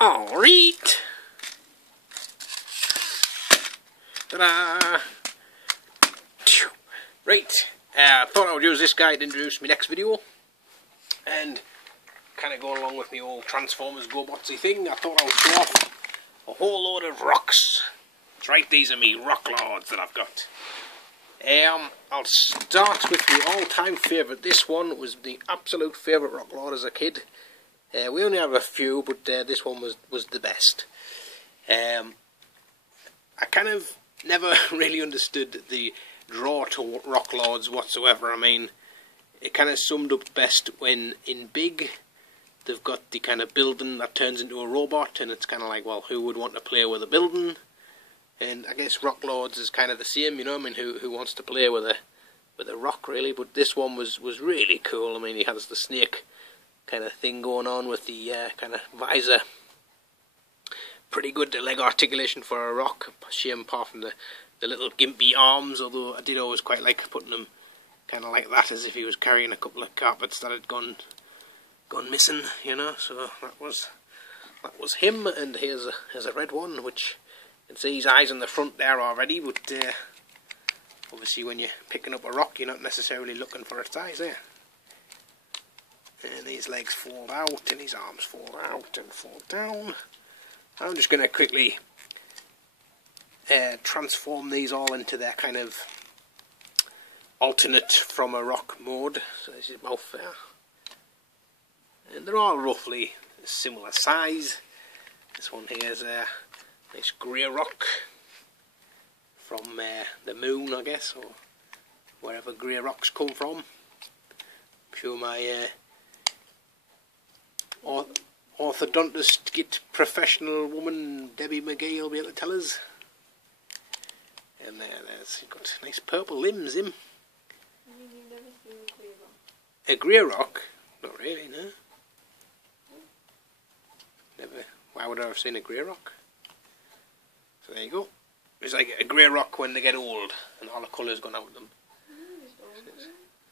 Alright. Ta-da! Right, I thought I would use this guy to introduce my next video, and kind of go along with my old Transformers GoBotsy thing. I thought I would show off a whole load of rocks. That's right, these are me rock lords that I've got. I'll start with the all-time favourite. This one was the absolute favourite rock lord as a kid. We only have a few, but this one was the best. I kind of never really understood the draw to rock lords whatsoever. I mean, it kind of summed up best when in Big they've got the kind of building that turns into a robot, and it's kind of like, well, who would want to play with a building? And I guess rock lords is kind of the same, you know. I mean, who wants to play with a rock, really? But this one was really cool. I mean, he has the snake kind of thing going on with the kind of visor. Pretty good leg articulation for a rock. Shame apart from the little gimpy arms, although I did always quite like putting him kind of like that, as if he was carrying a couple of carpets that had gone missing, you know. So that was him. And here's a red one, which you can see his eyes on the front there already, but obviously when you're picking up a rock, you're not necessarily looking for its eyes there. And his legs fall out, and his arms fall out and fall down. I'm just going to quickly transform these all into their kind of alternate from a rock mode. So this is mouth there. And they're all roughly similar size. This one here is a nice grey rock from the moon, I guess, or wherever grey rocks come from. I'm sure my orthodontist git professional woman Debbie McGee will be able to tell us. And he's got nice purple limbs, him. I mean, you've never seen a grey rock? A grey rock? Not really, no. Never. Why would I have seen a grey rock? So there you go. It's like a grey rock when they get old and all the colour's gone out of them. It's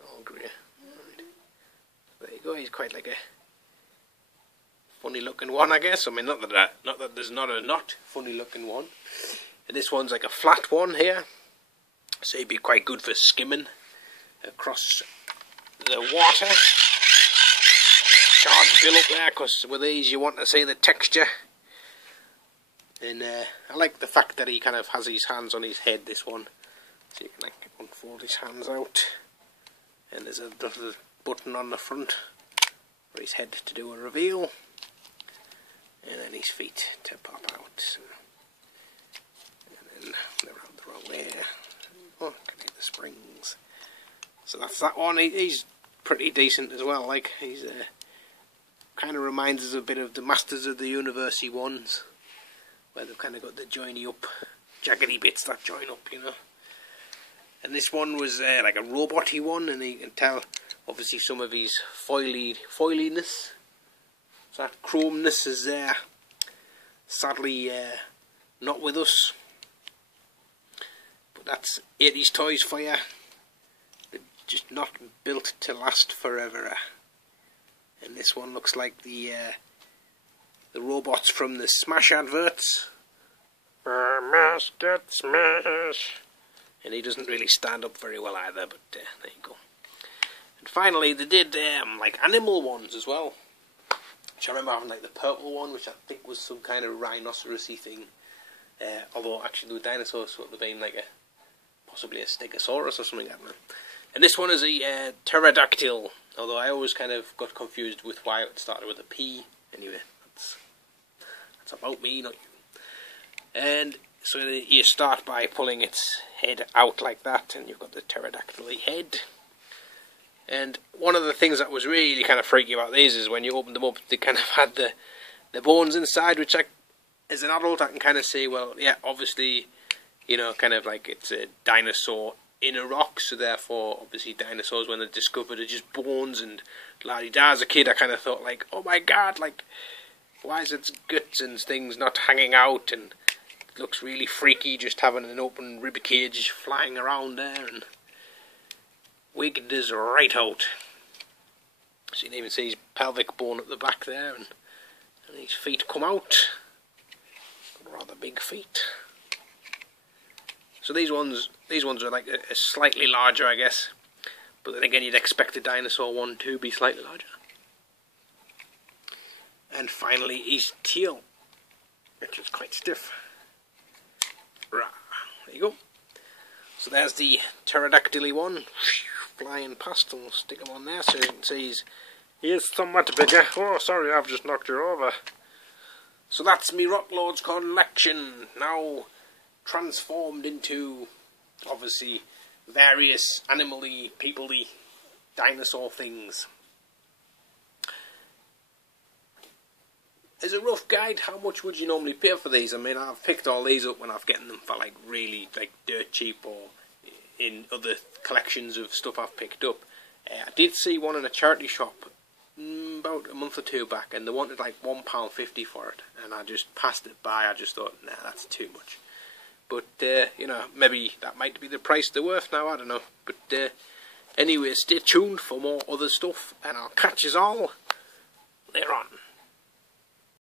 all grey. Right. There you go. He's quite like a funny looking one, I guess. I mean, not that there's not a not funny looking one. And this one's like a flat one here, so he'd be quite good for skimming across the water. Can't fill up there, because with these you want to see the texture. And I like the fact that he kind of has his hands on his head, this one. So you can like unfold his hands out. And there's a little button on the front for his head to do a reveal. And then his feet to pop out. So. And then they're out the wrong way. Oh, I can hear the springs. So that's that one. He's pretty decent as well. Like, he's kind of reminds us a bit of the Masters of the Universe ones, where they've kind of got the joiny up, jaggedy bits that join up, you know. And this one was like a robot-y one, and you can tell obviously some of his foiliness. So that chromeness is there. Sadly not with us. But that's 80s toys for you. They're just not built to last forever. And this one looks like the robots from the Smash adverts. Smash, get smash. And he doesn't really stand up very well either, but there you go. And finally they did like animal ones as well. Which I remember having like the purple one, which I think was some kind of rhinoceros-y thing. Although actually the dinosaurs would have been like possibly a stegosaurus or something, I don't know. And this one is a pterodactyl, although I always kind of got confused with why it started with a P. Anyway, that's about me, not you. And so you start by pulling its head out like that, and you've got the pterodactyl head. And one of the things that was really kind of freaky about these is when you opened them up, they kind of had the bones inside, which as an adult I can kind of say, well, yeah, obviously, you know, kind of like it's a dinosaur in a rock, so therefore, obviously, dinosaurs, when they're discovered, are just bones and la-di-da. As a kid, I kind of thought, like, oh my god, like, why is its guts and things not hanging out, and it looks really freaky just having an open rib cage flying around there, and wigged us right out. So you can even see his pelvic bone at the back there, and And these feet come out. Rather big feet. So these ones are like a slightly larger, I guess. But then again, you'd expect the dinosaur one to be slightly larger. And finally, his tail, which is quite stiff. There you go. So there's the pterodactyl one, flying past, and we'll stick him on there so you can see he is somewhat bigger. Oh, sorry, I've just knocked you over. So that's me Rocklords collection, now transformed into, obviously, various animal-y, people-y dinosaur things. As a rough guide, how much would you normally pay for these? I mean, I've picked all these up when I've gotten them for like really like dirt cheap, or in other collections of stuff I've picked up. I did see one in a charity shop about a month or two back, and they wanted like £1.50 for it, and I just passed it by. I just thought, nah, that's too much. But you know, maybe that might be the price they're worth now, I don't know. But anyway, stay tuned for more other stuff, and I'll catch you all later on.